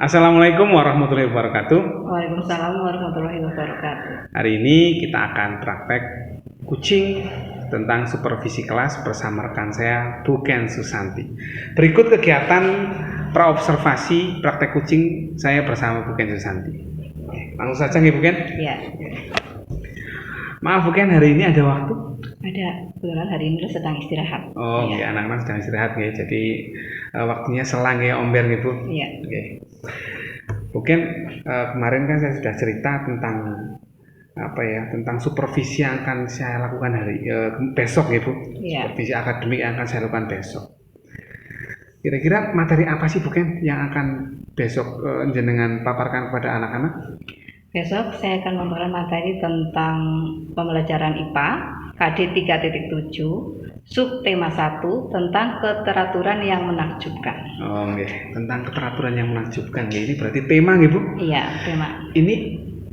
Assalamualaikum warahmatullahi wabarakatuh. Waalaikumsalam warahmatullahi wabarakatuh. Hari ini kita akan praktek kucing tentang supervisi kelas bersama rekan saya, Bu Ken Susanti. Berikut kegiatan praobservasi praktek kucing saya bersama Bu Ken Susanti. Langsung saja nih Bu Ken. Ya, Maaf Bu Ken, hari ini ada waktu? ada. Kebetulan hari ini sedang istirahat. Oh, ya. Anak-anak sedang istirahat ya. Jadi waktunya selang ya omber nih Bu. Iya. Oke. Bu Ken, kemarin kan saya sudah cerita tentang tentang supervisi yang akan saya lakukan besok ya Bu. Iya. Supervisi akademik yang akan saya lakukan besok. Kira-kira materi apa sih Bu Ken yang akan besok jenengan paparkan kepada anak-anak? Besok saya akan memberikan materi tentang pembelajaran IPA KD 3.7 subtema 1 tentang keteraturan yang menakjubkan. Oh, okay. Tentang keteraturan yang menakjubkan. Ya, ini berarti tema nggih Bu? Iya, tema. Ini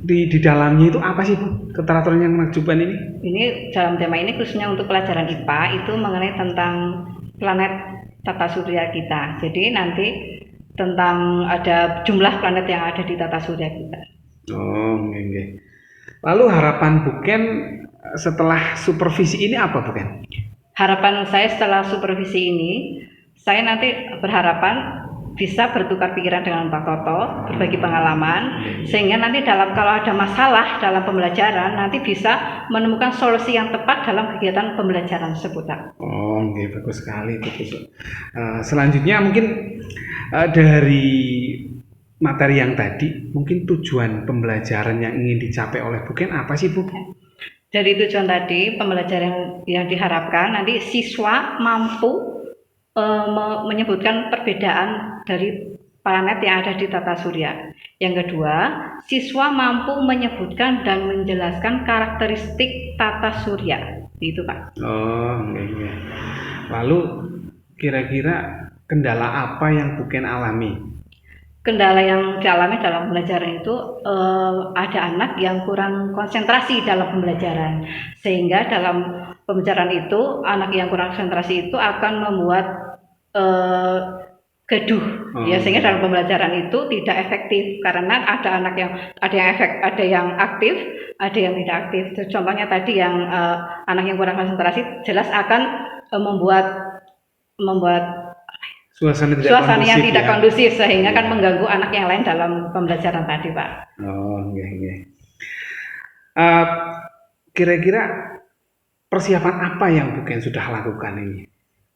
di dalamnya itu apa sih Bu? Keteraturan yang menakjubkan ini? Ini dalam tema ini khususnya untuk pelajaran IPA itu mengenai tentang planet tata surya kita. Jadi nanti tentang ada jumlah planet yang ada di tata surya kita. Oh, okay. Lalu harapan Bu Ken setelah supervisi ini apa Bu Ken? Harapan saya setelah supervisi ini, saya nanti berharapan bisa bertukar pikiran dengan Pak Toto, berbagi pengalaman, sehingga nanti kalau ada masalah dalam pembelajaran, nanti bisa menemukan solusi yang tepat dalam kegiatan pembelajaran tersebut. Oh, okay, bagus sekali, bagus. Selanjutnya mungkin dari materi yang tadi, mungkin tujuan pembelajaran yang ingin dicapai oleh Bu Ken apa sih Bu? Dari tujuan tadi, pembelajaran yang diharapkan nanti siswa mampu menyebutkan perbedaan dari planet yang ada di tata surya. Yang kedua, siswa mampu menyebutkan dan menjelaskan karakteristik tata surya. Itu Pak. Oh, iya. Lalu kira-kira kendala apa yang Bu Ken alami? Kendala yang dialami dalam pembelajaran itu ada anak yang kurang konsentrasi dalam pembelajaran, sehingga dalam pembelajaran itu anak yang kurang konsentrasi itu akan membuat gaduh, ya, sehingga dalam pembelajaran itu tidak efektif karena ada anak yang ada yang aktif, ada yang tidak aktif. Contohnya tadi yang anak yang kurang konsentrasi jelas akan membuat suasana yang tidak kondusif sehingga kan mengganggu anak yang lain dalam pembelajaran tadi Pak. Oh, iya. Kira-kira persiapan apa yang Bu Ken sudah lakukan ini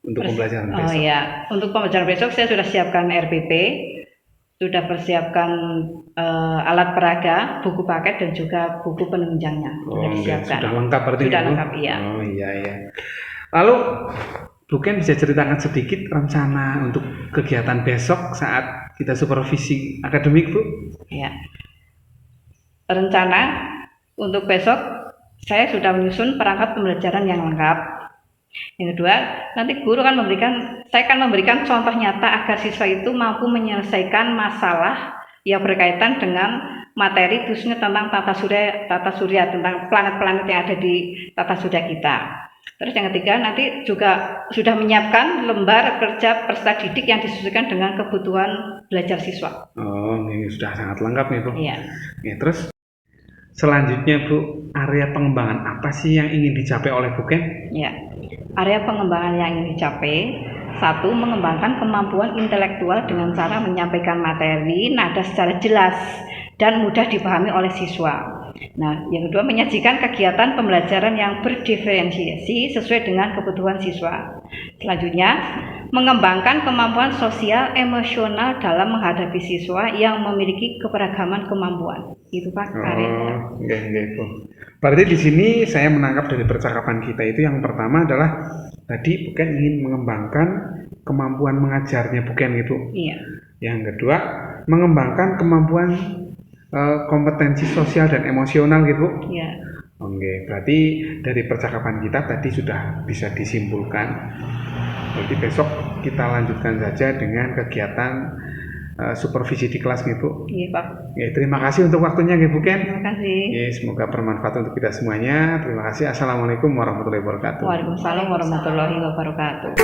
untuk pembelajaran besok? Oh iya, untuk pembelajaran besok saya sudah siapkan RPP, sudah persiapkan alat peraga, buku paket dan juga buku penunjangnya. Sudah lengkap berarti? Sudah lengkap, iya. Oh iya. Lalu Bu Ken bisa ceritakan sedikit rencana untuk kegiatan besok saat kita supervisi akademik, Bu? Ya. Rencana untuk besok saya sudah menyusun perangkat pembelajaran yang lengkap. Yang kedua, nanti saya akan memberikan contoh nyata agar siswa itu mampu menyelesaikan masalah yang berkaitan dengan materi khususnya tentang tata surya tentang planet-planet yang ada di tata surya kita. Terus yang ketiga, nanti juga sudah menyiapkan lembar kerja peserta didik yang disesuaikan dengan kebutuhan belajar siswa. Oh, ini sudah sangat lengkap nih Bu. Iya. Oke, terus selanjutnya Bu, area pengembangan apa sih yang ingin dicapai oleh Bu Ken? Ya, area pengembangan yang ingin dicapai, satu, mengembangkan kemampuan intelektual dengan cara menyampaikan materi, nada secara jelas dan mudah dipahami oleh siswa. Nah, yang kedua, menyajikan kegiatan pembelajaran yang berdiferensiasi sesuai dengan kebutuhan siswa. Selanjutnya, mengembangkan kemampuan sosial emosional dalam menghadapi siswa yang memiliki keberagaman kemampuan. Itu Pak areanya. Bu. Berarti di sini saya menangkap dari percakapan kita itu yang pertama adalah tadi Bu Ken ingin mengembangkan kemampuan mengajarnya Bu Ken gitu. Iya. Yang kedua, mengembangkan kemampuan kompetensi sosial dan emosional gitu. Iya. Oke, berarti dari percakapan kita tadi sudah bisa disimpulkan. Jadi besok kita lanjutkan saja dengan kegiatan supervisi di kelas gitu. Iya Pak. Ya, terima kasih untuk waktunya Bu Ken. Terima kasih. Ya, semoga bermanfaat untuk kita semuanya. Terima kasih. Assalamualaikum warahmatullahi wabarakatuh. Waalaikumsalam warahmatullahi wabarakatuh.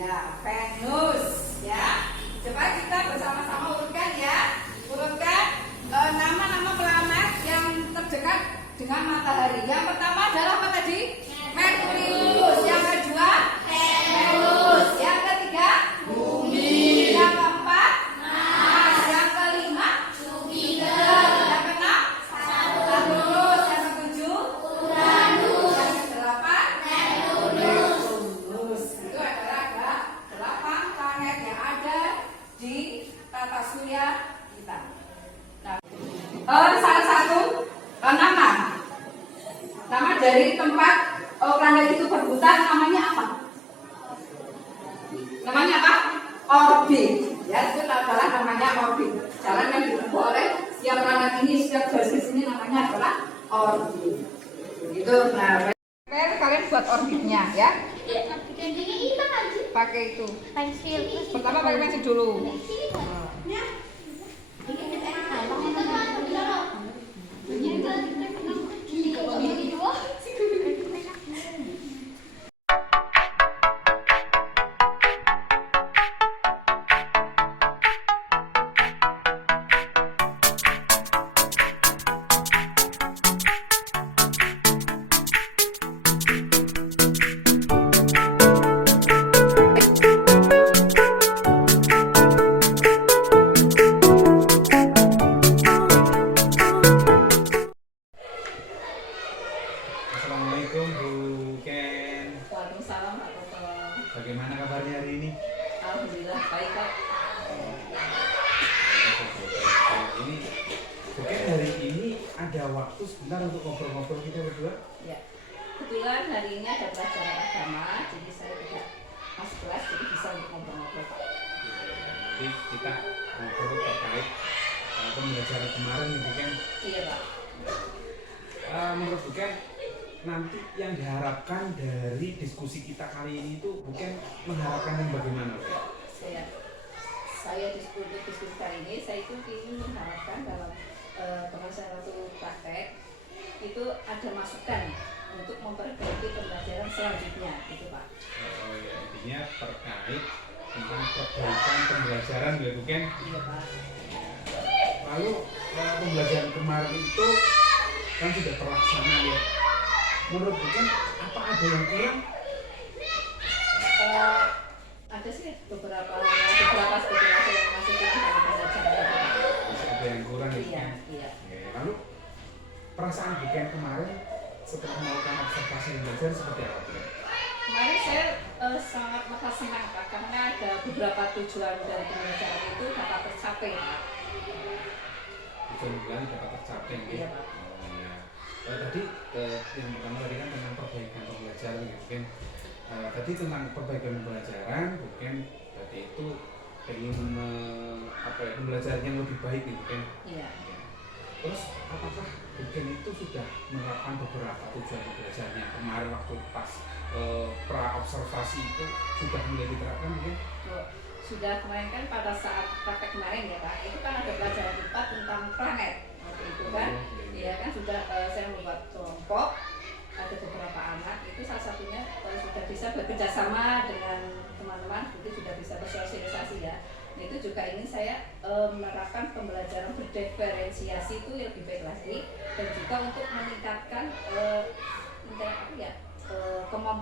Ya, Venus. Ya, coba kita bersama-sama urutkan ya. Urutkan nama-nama planet yang terdekat dengan matahari. Yang pertama adalah apa tadi? Merkurius. Yang kedua Venus. Yang ketiga Bumi. Yang keempat Mars. Yang kelima Jupiter. Yang keenam Saturnus. Yang ketujuh Uranus. Yang kedelapan Neptunus. Itu adalah 8 planet yang ada di tata surya kita. Nah, salah satu nama dari tempat planet itu berputar namanya apa? Namanya apa? Orbit. Ya, itu adalah namanya orbit. Jalan yang ditempuh oleh setiap planet ini, setiap garis ini namanya adalah orbit. Itu. Nah, kalian buat orbitnya ya. Pakai itu. Pensil. Pertama pakai pensil dulu. Assalamualaikum Bu Ken. Waalaikumsalam warahmatullahi. Bagaimana kabarnya hari ini? Alhamdulillah baik kok. Ini Bu Ken, hari ini ada waktu sebentar untuk ngobrol-ngobrol kita berdua. Ya. Kebetulan hari ini ada pelajaran agama, jadi saya tidak masuk kelas, jadi bisa untuk ngobrol-ngobrol Pak. Jadi kita ngobrol terkait pembelajaran kemarin ya Bu Ken. Iya Pak. Menurut Bu Ken, nanti yang diharapkan dari diskusi kita kali ini itu bukan mengharapkan yang bagaimana? Saya diskusi kali ini, saya itu ingin mengharapkan dalam penyelesaian satu praktek itu ada masukan untuk memperbaiki pembelajaran selanjutnya, gitu Pak. Oh ya, intinya terkait tentang perbaikan pembelajaran ya Bu Ken. Iya Pak. Lalu pembelajaran kemarin itu kan sudah terlaksana ya. Menurut Bu Ken, apa ada yang kurang? Ada sih beberapa sebetulnya yang masih kurang dalam pembelajaran. Masih ada yang kurang ya Bu Iya, Ken? iya. Oke, lalu perasaan Bu Ken kemarin setelah melakukan observasi dan belajar seperti apa Bu Ken? Kemarin saya sangat merasa senang Pak, karena ada beberapa tujuan dari pembelajaran itu dapat tercapai Pak. Tujuan bulan dapat tercapai ya? Iya Pak. Oh ya. Tadi yang pertama tadi kan tentang perbaikan pembelajaran ya mungkin tadi tentang perbaikan pembelajaran mungkin tadi itu ingin pembelajaran yang lebih baik gitu kan. Iya. Ya. Terus apakah mungkin itu sudah menerapkan beberapa tujuan pembelajarannya kemarin waktu pas pra observasi itu sudah mulai diterapkan mungkin? Sudah kemarin kan pada saat praktek kemarin ya Pak, itu kan ada pelajaran IPA tentang planet waktu itu kan. Iya kan sudah saya membuat kelompok, ada beberapa anak itu salah satunya sudah bisa bekerja sama dengan teman-teman, itu sudah bisa bersosialisasi ya. Itu juga ingin saya menerapkan pembelajaran berdiferensiasi itu yang lebih baik lagi, dan juga untuk meningkatkan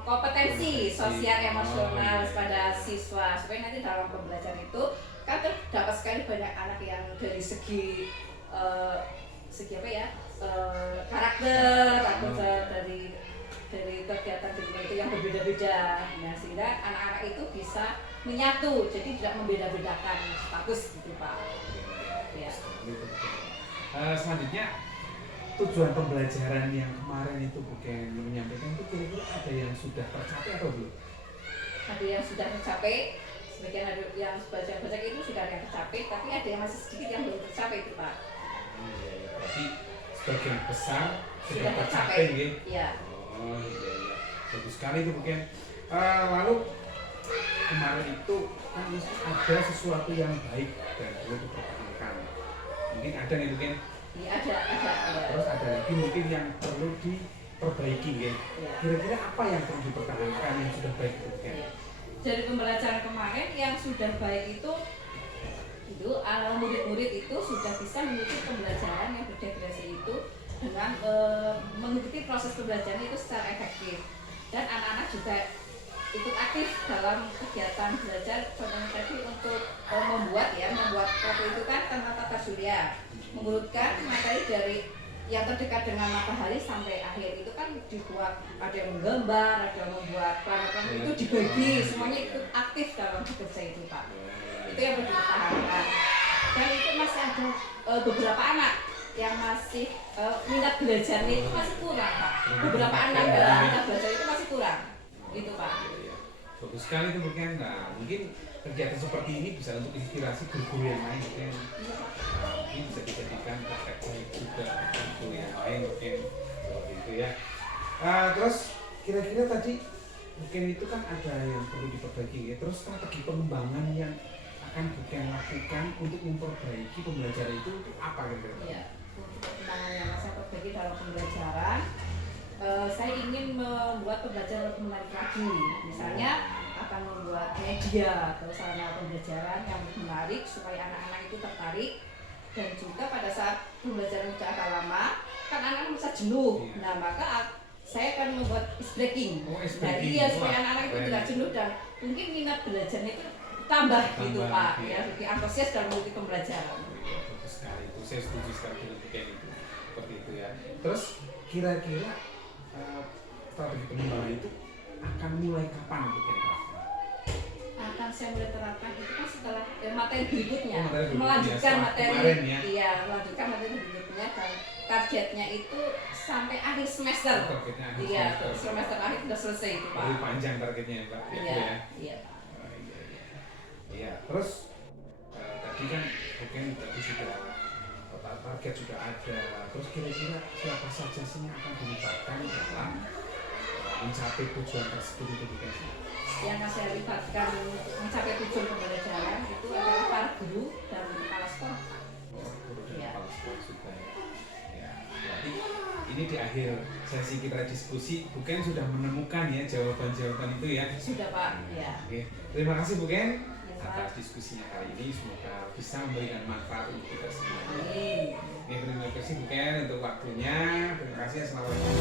kompetensi sosial emosional pada siswa, supaya nanti dalam pembelajaran itu kan terdapat sekali banyak anak yang dari segi karakter atau dari kegiatan itu yang berbeda-beda, nah sehingga anak-anak itu bisa menyatu, jadi tidak membeda-bedakan status gitu Pak. Ya. Selanjutnya tujuan pembelajaran yang kemarin itu bukan menyampaikan itu kira-kira ada yang sudah tercapai atau belum? Ada yang sudah tercapai, sebagian ada yang sebagian itu sudah ada yang tercapai, tapi ada yang masih sedikit yang belum tercapai itu Pak. Berarti sebagian besar sudah tercapai tercapai. ya? Iya. Oh iya iya, bagus sekali itu mungkin. Lalu kemarin itu kan ada sesuatu yang baik dan perlu dipertahankan. Mungkin ada nih mungkin. Iya ada. Terus ada lagi mungkin yang perlu diperbaiki ya. Iya. Kira-kira apa yang perlu dipertahankan yang sudah baik itu mungkin? Iya. dari pembelajaran kemarin yang sudah baik itu murid-murid itu sudah bisa mengikuti pembelajaran yang berdegradasi itu dengan mengikuti proses pembelajaran itu secara efektif, dan anak-anak juga ikut aktif dalam kegiatan belajar. Contohnya tadi untuk membuat waktu itu kan tentang tata surya, mengurutkan materi dari yang terdekat dengan matahari sampai akhir itu kan dibuat, ada yang menggambar, ada yang membuat planet-planet, itu dibagi, semuanya ikut aktif dalam bekerja itu Pak. Itu yang perlu dipertahankan. Dan itu masih ada beberapa anak yang masih minat belajarnya itu masih kurang Pak. Beberapa anak dalam minat belajar itu masih kurang, gitu Pak. Bagus sekali itu mungkin. Nah, mungkin kegiatan seperti ini bisa untuk inspirasi guru-guru yang lain mungkin. Ini bisa dijadikan praktek juga untuk yang lain mungkin seperti itu ya. Terus kira-kira tadi mungkin itu kan ada yang perlu diperbaiki ya. Terus strategi pengembangan yang akan bukan lakukan untuk memperbaiki pembelajaran itu apa kira-kira? Iya, untuk perkembangan yang saya perbaiki dalam pembelajaran, saya ingin membuat pembelajaran lebih menarik lagi. Misalnya akan membuat media atau sarana pembelajaran yang lebih menarik supaya anak-anak itu tertarik. Dan juga pada saat pembelajaran sudah agak lama, kan anak-anak bisa jenuh. Iya. Nah, maka saya akan membuat ice breaking. Oh, ice Jadi breaking. ya supaya Wah, anak-anak itu keren. tidak jenuh dan mungkin minat belajarnya itu tambah gitu Pak, iya. ya lebih antusias dalam mengikuti pembelajaran. Iya, bagus sekali itu. Saya setuju sekali dengan pikiran itu. Seperti itu ya. Terus kira-kira strategi pengembangan itu akan mulai kapan mungkin Pak? Akan saya mulai terapkan itu kan setelah materi berikutnya, Oh, materi berikutnya, melanjutkan setelah materi, kemarin ya? iya melanjutkan materi berikutnya, dan targetnya itu sampai akhir semester. Targetnya akhir Iya, semester. semester akhir sudah selesai itu Pak. Lebih panjang targetnya ya Pak. Gitu Iya, ya. iya Pak. Oh, iya. Iya, terus tadi kan mungkin tadi sudah target sudah ada. Terus kira-kira siapa saja sih yang akan dilibatkan dalam mencapai tujuan tersebut itu bukan sih? Yang saya libatkan untuk mencapai tujuan pembelajaran itu adalah para guru dan kepala sekolah. Oh, guru dan Iya. kepala sekolah juga ya. Ya, berarti ini di akhir sesi kita diskusi, Bu Ken sudah menemukan ya jawaban-jawaban itu ya. Sudah Pak, ya. Oke, terima kasih Bu Ken Ya, atas Pak. diskusinya kali ini. Semoga bisa memberikan manfaat untuk kita semua. Amin. Oke, terima kasih Bu Ken untuk waktunya. Terima kasih. Assalamualaikum.